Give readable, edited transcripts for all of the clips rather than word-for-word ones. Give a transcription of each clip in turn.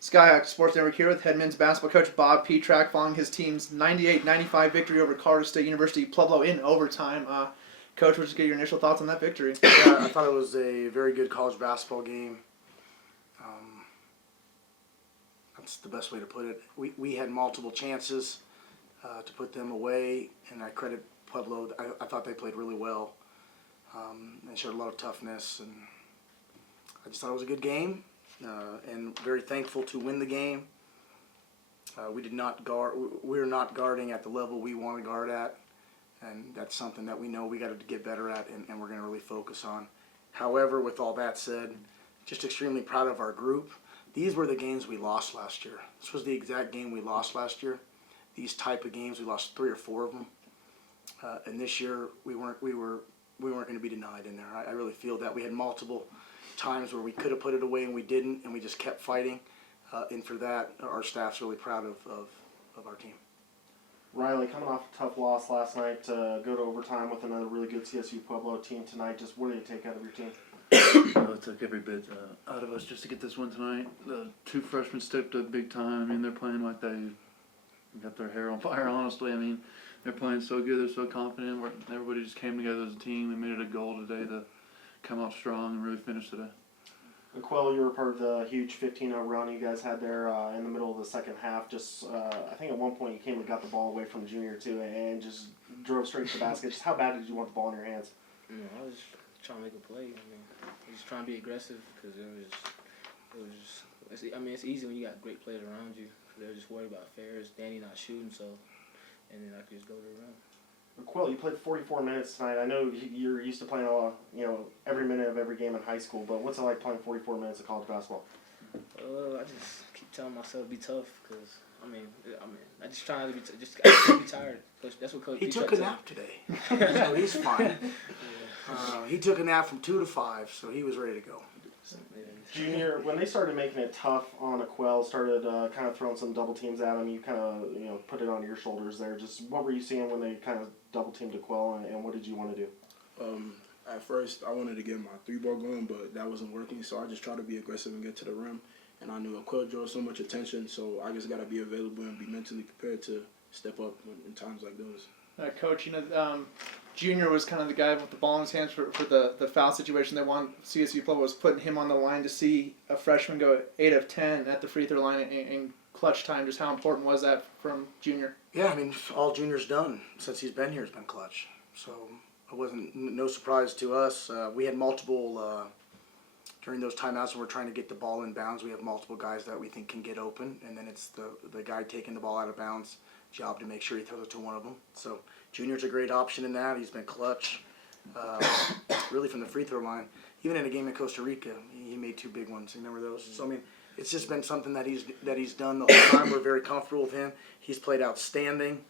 Skyhawk Sports Network here with head men's basketball coach Bob Pietrack following his team's 98-95 victory over Colorado State University Pueblo in overtime. Coach, we'll just get your initial thoughts on that victory. Yeah, I thought it was a very good college basketball game. That's the best way to put it. We had multiple chances to put them away, and I credit Pueblo. I thought they played really well. They showed a lot of toughness, and I just thought it was a good game. And very thankful to win the game. We're not guarding at the level we want to guard at, and that's something that we know we got to get better at, and we're going to really focus on. However, with all that said, just extremely proud of our group. These were the games we lost last year. This was the exact game we lost last year. These type of games, we lost 3 or 4 of them, and this year we weren't going to be denied in there. I really feel that we had multiple times where we could have put it away and we didn't, and we just kept fighting. And for that, our staff's really proud of our team. Riley, coming off a tough loss last night, to go to overtime with another really good CSU Pueblo team tonight, just what do you take out of your team? It took every bit out of us just to get this win tonight. The 2 freshmen stepped up big time. I mean, they're playing like they got their hair on fire, honestly. I mean, they're playing so good. They're so confident. Everybody just came together as a team. We made it a goal today to come out strong and really finish today. Akuel, you were part of the huge 15-0 run you guys had there in the middle of the second half. Just, I think at one point you came and got the ball away from Junior too, and just drove straight to the basket. Just how bad did you want the ball in your hands? I was trying to make a play. I was just trying to be aggressive because it's easy when you got great players around you. They were just worried about Farris, Danny not shooting, and then I could just go to the rim. Akuel, you played 44 minutes tonight. I know you're used to playing every minute of every game in high school, but what's it like playing 44 minutes of college basketball? I just keep telling myself be tough because I just trying to be I can't be tired. That's what Coach He Pietrack took a nap today, so he's fine. He took a nap from 2 to 5, so he was ready to go. Junior, when they started making it tough on Akuel, started kind of throwing some double teams at him, you kind of put it on your shoulders there. Just what were you seeing when they kind of double teamed Akuel, and what did you want to do? At first, I wanted to get my 3-ball going, but that wasn't working, so I just tried to be aggressive and get to the rim. And I knew Akuel drew so much attention, so I just got to be available and be mentally prepared to step up in times like those. Coach, Junior was kind of the guy with the ball in his hands for the foul situation. They won. CSU Pueblo was putting him on the line to see a freshman go 8 of 10 at the free throw line in clutch time. Just how important was that from Junior? Yeah, I mean, all Junior's done since he's been here has been clutch. So it wasn't no surprise to us. We had multiple, during those timeouts when we're trying to get the ball in bounds, we have multiple guys that we think can get open, and then it's the guy taking the ball out of bounds job to make sure he throws it to one of them. So Junior's a great option in that. He's been clutch, really from the free throw line. Even in a game in Costa Rica, he made 2 big ones. You remember those? So I mean, it's just been something that he's done the whole time. We're very comfortable with him. He's played outstanding.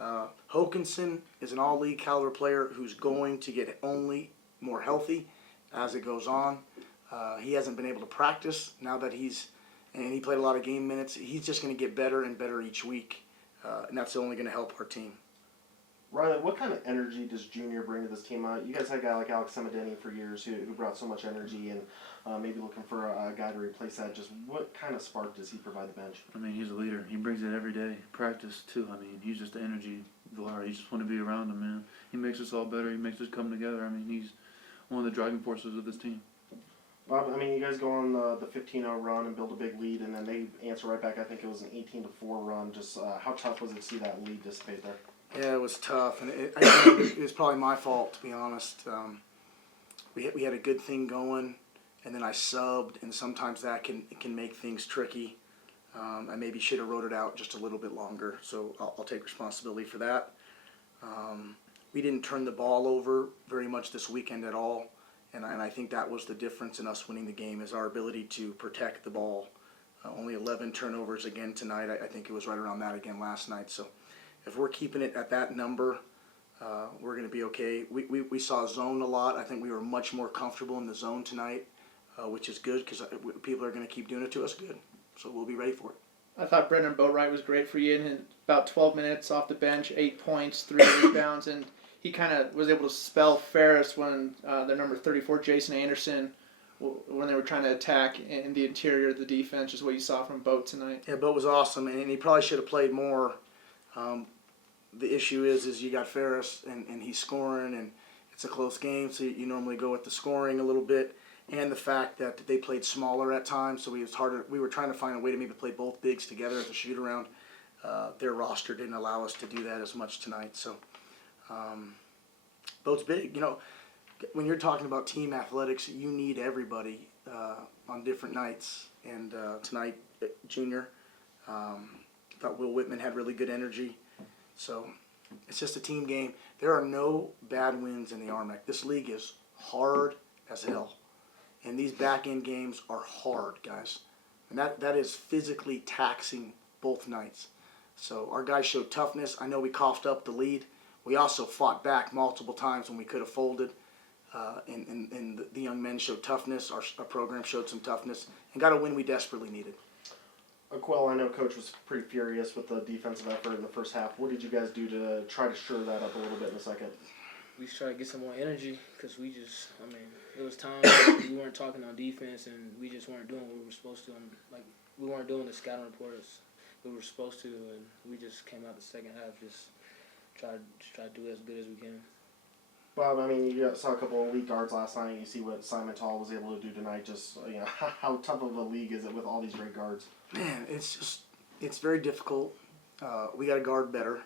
Hokanson is an all-league caliber player who's going to get only more healthy as it goes on. He hasn't been able to practice now that he played a lot of game minutes. He's just going to get better and better each week. And that's only going to help our team. Riley, what kind of energy does Junior bring to this team? You guys had a guy like Alex Semadeni for years who brought so much energy, and maybe looking for a guy to replace that. Just what kind of spark does he provide the bench? I mean, he's a leader. He brings it every day. Practice, too. I mean, he's just the energy galore. You just want to be around him, man. He makes us all better. He makes us come together. I mean, he's one of the driving forces of this team. Bob, I mean, you guys go on the 15-0 run and build a big lead, and then they answer right back. I think it was an 18-4 run. Just how tough was it to see that lead dissipate there? Yeah, it was tough, and it was probably my fault, to be honest. We had a good thing going, and then I subbed, and sometimes that can make things tricky. I maybe should have wrote it out just a little bit longer, so I'll take responsibility for that. We didn't turn the ball over very much this weekend at all. And I think that was the difference in us winning the game, is our ability to protect the ball. Only 11 turnovers again tonight. I think it was right around that again last night. So if we're keeping it at that number, we're going to be okay. We saw zone a lot. I think we were much more comfortable in the zone tonight, which is good because people are going to keep doing it to us good. So we'll be ready for it. I thought Brendan Boatwright was great for you in about 12 minutes off the bench, 8 points, 3 rebounds, and he kind of was able to spell Farris when their number 34, Jason Anderson, when they were trying to attack in the interior of the defense, just what you saw from Boat tonight. Yeah, Boat was awesome, and he probably should have played more. The issue is you got Farris, and he's scoring, and it's a close game, so you normally go with the scoring a little bit, and the fact that they played smaller at times, so we were trying to find a way to maybe play both bigs together as a shoot-around. Their roster didn't allow us to do that as much tonight, so Boat's big. You know, when you're talking about team athletics, you need everybody on different nights, and tonight, Junior, thought Will Whitman had really good energy. So it's just a team game. There are no bad wins in the RMAC. This league is hard as hell. And these back-end games are hard, guys. And that is physically taxing both nights. So our guys showed toughness. I know we coughed up the lead. We also fought back multiple times when we could have folded. And the young men showed toughness. Our program showed some toughness. And got a win we desperately needed. Akuel, I know Coach was pretty furious with the defensive effort in the first half. What did you guys do to try to shore that up a little bit in the second? We just try to get some more energy because it was times we weren't talking on defense and we just weren't doing what we were supposed to. And, we weren't doing the scouting reports we were supposed to, and we just came out the second half just try to do as good as we can. Bob, I mean, you saw a couple of elite guards last night, and you see what Simon Tall was able to do tonight. Just, how tough of a league is it with all these great guards? Man, it's very difficult. We got to guard better.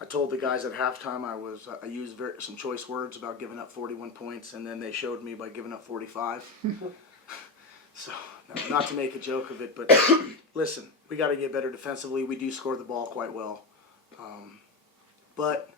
I told the guys at halftime I used some choice words about giving up 41 points, and then they showed me by giving up 45. So, not to make a joke of it, but listen, we got to get better defensively. We do score the ball quite well, but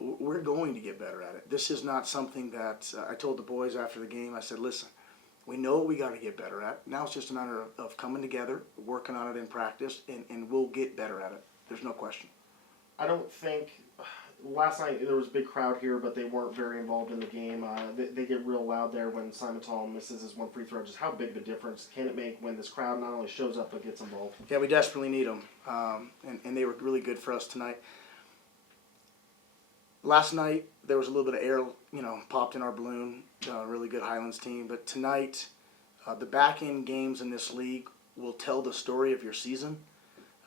we're going to get better at it. This is not something that I told the boys after the game. I said, listen, we know what we got to get better at. Now it's just a matter of coming together, working on it in practice, and we'll get better at it. There's no question. I don't think last night there was a big crowd here, but they weren't very involved in the game. They get real loud there when Simon Tall misses his one free throw. Just how big of a difference can it make when this crowd not only shows up but gets involved? Yeah, we desperately need them, and they were really good for us tonight. Last night there was a little bit of air, popped in our balloon. Really good Highlands team, but tonight the back end games in this league will tell the story of your season.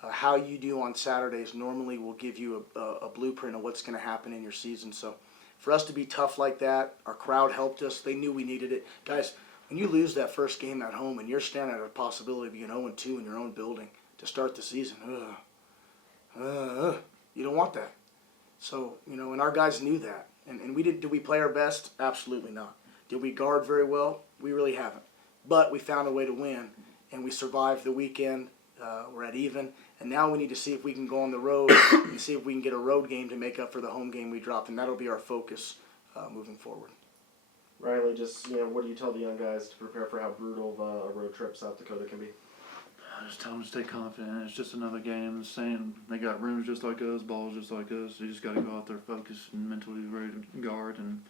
How you do on Saturdays normally will give you a blueprint of what's going to happen in your season. So for us to be tough like that, our crowd helped us. They knew we needed it. Guys, when you lose that first game at home and you're standing at a possibility of being 0-2 in your own building to start the season, you don't want that. So, and our guys knew that. And did we play our best? Absolutely not. Did we guard very well? We really haven't. But we found a way to win, and we survived the weekend. We're at even. And now we need to see if we can go on the road and see if we can get a road game to make up for the home game we dropped. And that'll be our focus moving forward. Riley, just, what do you tell the young guys to prepare for how brutal of a road trip South Dakota can be? I just tell them to stay confident. It's just another game. The same. They got rooms just like us, balls just like us. You just got to go out there focused and mentally ready to guard, and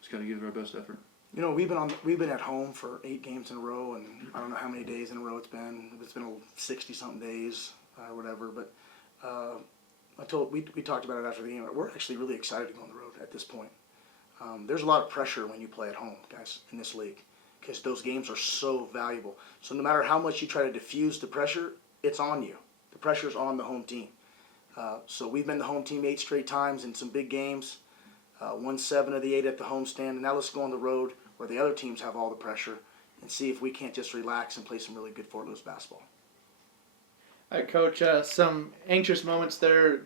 just got to give it our best effort. We've been at home for 8 games in a row, and I don't know how many days in a row it's been. It's been 60-something days or whatever. But we talked about it after the game. We're actually really excited to go on the road at this point. There's a lot of pressure when you play at home, guys, in this league, because those games are so valuable. So no matter how much you try to diffuse the pressure, it's on you. The pressure's on the home team. So we've been the home team 8 straight times in some big games. Won 7 of the 8 at the homestand, and now let's go on the road where the other teams have all the pressure and see if we can't just relax and play some really good Fort Lewis basketball. All right, Coach, some anxious moments there,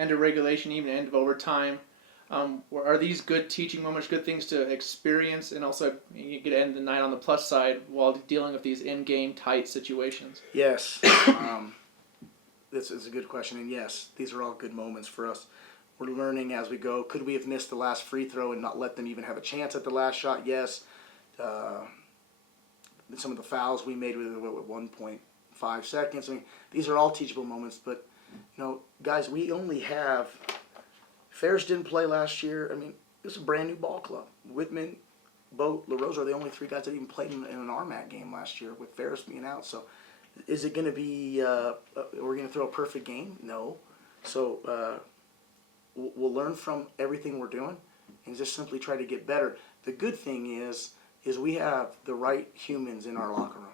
end of regulation, even end of overtime. Are these good teaching moments, good things to experience, and also you get to end the night on the plus side while dealing with these in-game tight situations? Yes. This is a good question, and yes, these are all good moments for us. We're learning as we go. Could we have missed the last free throw and not let them even have a chance at the last shot? Yes. Some of the fouls we made with 1.5 seconds. I mean, these are all teachable moments, but, guys, we only have... Ferris didn't play last year. I mean, it's a brand new ball club. Whitman, Boat, LaRose are the only 3 guys that even played in an RMAC game last year with Ferris being out. So is it going to be, we're going to throw a perfect game? No. So we'll learn from everything we're doing and just simply try to get better. The good thing is is we have the right humans in our locker room.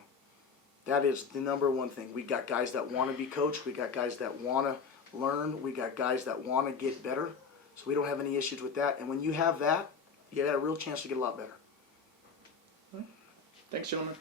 That is the number one thing. We got guys that want to be coached. We got guys that want to learn. We got guys that want to get better. So we don't have any issues with that. And when you have that, you got a real chance to get a lot better. Thanks, gentlemen.